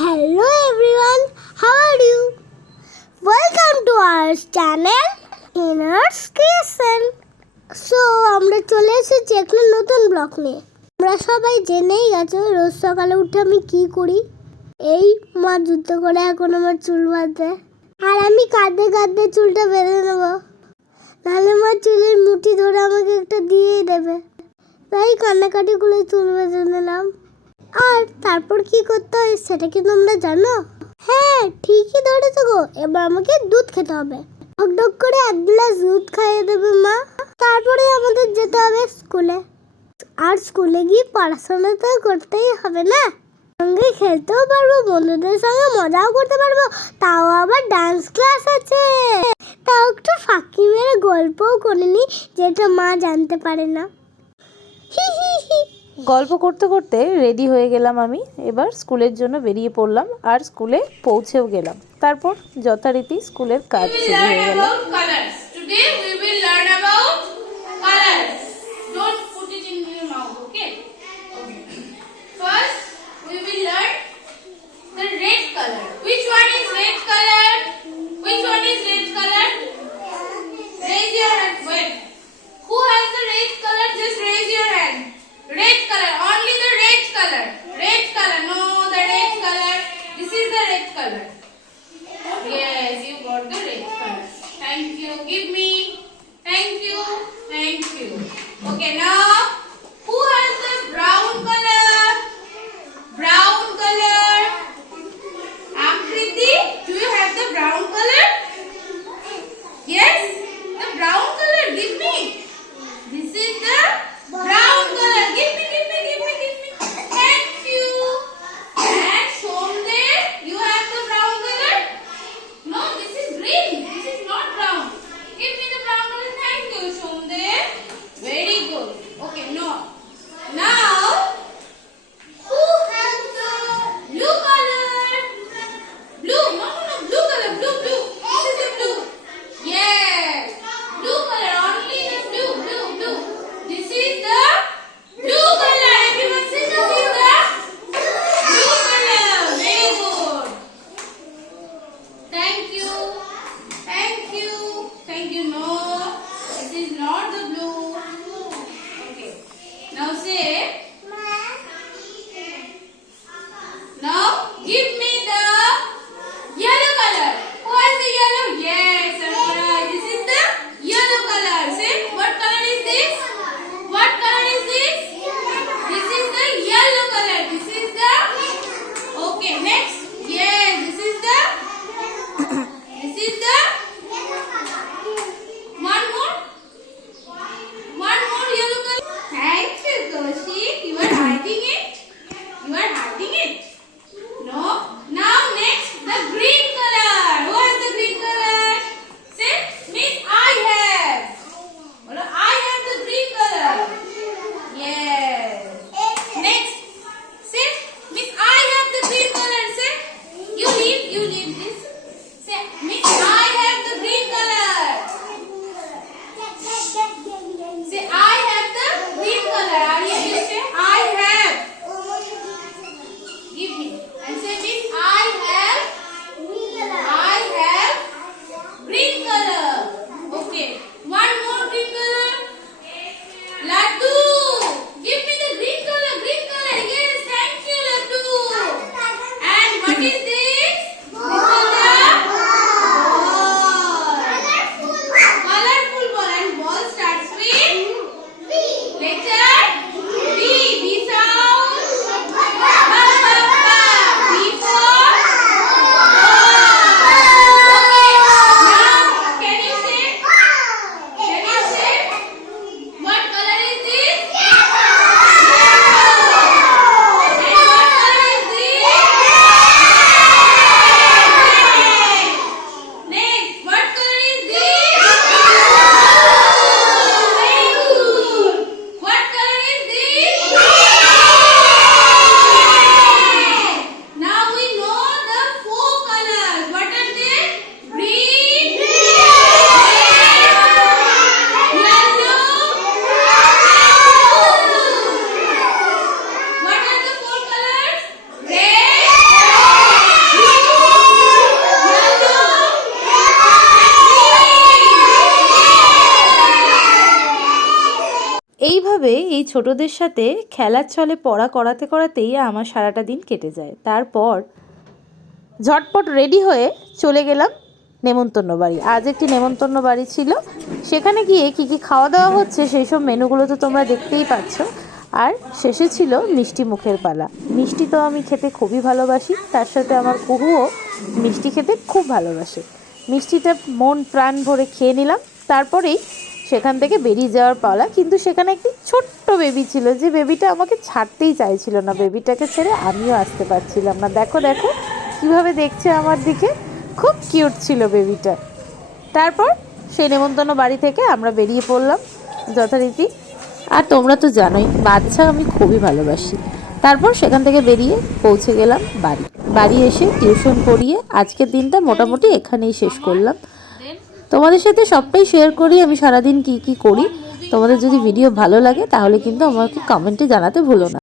Hello everyone, how are you? Welcome to our channel Inner's Creation. So আমরা চলে এসেছি একটা নতুন ব্লগ নিয়ে। আমরা সবাই জেনেই গেছো রোজ সকালে উঠে আমি কি করি? এই মা যুদ্ধ করে এখন আমার চুল বাঁধে। আর আমি কাঁদে কাঁদে চুলটা বেঁধে নেব। নাহলে মা চুলের মুঠি ধরে আমাকে একটা দিয়েই দেবে। তাই কান্নাকাটি করে চুল বেঁধে নিলাম। আর তারপর কি করতে হয় সেটা কি তোমরা জানো? হ্যাঁ ঠিকই ধরেছো গো। এবার আমাকে দুধ খেতে হবে। ডক ডক করে এক গ্লাস দুধ খাইয়ে দেবে মা। তারপরে আমাদের যেতে হবে স্কুলে। আর স্কুলে গিয়ে পড়াশোনা তো করতেই হবে না? সঙ্গে খেলতেও পারব, বন্ধুদের সঙ্গে মজাও করতে পারব। তাও আবার ডান্স ক্লাস আছে। তাও একটু ফাঁকি মেরে গল্পও করে নি যেটা মা জানতে পারে না। হি হি হি। গল্প করতে করতে রেডি হয়ে গেলাম আমি। এবার স্কুলের জন্য বেরিয়ে পড়লাম আর স্কুলে পৌঁছেও গেলাম। তারপর যথারীতি স্কুলের কাজ শুরু হয়ে গেল। about you. Give me. এই ছোটদের সাথে খেলার ছলে পড়া করাতে করাতেই আমার সারাটা দিন কেটে যায়। তারপর ঝটপট রেডি হয়ে চলে গেলাম নেমন্তন্ন বাড়ি। আজ একটি নেমন্তন্ন বাড়ি ছিল। সেখানে গিয়ে কি কি খাওয়া দাওয়া হচ্ছে সেই সব মেনুগুলো তো তোমরা দেখতেই পাচ্ছ। আর শেষে ছিল মিষ্টি মুখের পালা। মিষ্টি তো আমি খেতে খুবই ভালোবাসি, তার সাথে আমার কুহুও মিষ্টি খেতে খুব ভালোবাসে। মিষ্টিটা মন প্রাণ ভরে খেয়ে নিলাম। তারপরেই সেখান থেকে বেরিয়ে যাওয়ার পালা, কিন্তু সেখানে একটি ছোট্ট বেবি ছিল যে বেবিটা আমাকে ছাড়তেই চাইছিল না। বেবিটাকে ছেড়ে আমিও আসতে পারছিলাম না। দেখো দেখো, কীভাবে দেখছে আমার দিকে। খুব কিউট ছিল বেবিটা তারপর সেই নেমন্তন্ন বাড়ি থেকে আমরা বেরিয়ে পড়লাম যথারীতি। আর তোমরা তো জানোই বাচ্চা আমি খুবই ভালোবাসি। তারপর সেখান থেকে বেরিয়ে পৌঁছে গেলাম বাড়ি। বাড়ি এসে টিউশন পড়িয়ে আজকের দিনটা মোটামুটি এখানেই শেষ করলাম। তোমাদের সাথে সবটাই শেয়ার করি, আমি সারাদিন কি কি করি। তোমাদের যদি ভিডিও ভালো লাগে, তাহলে কিন্তু আমাকে কমেন্টে জানাতে ভুলো না।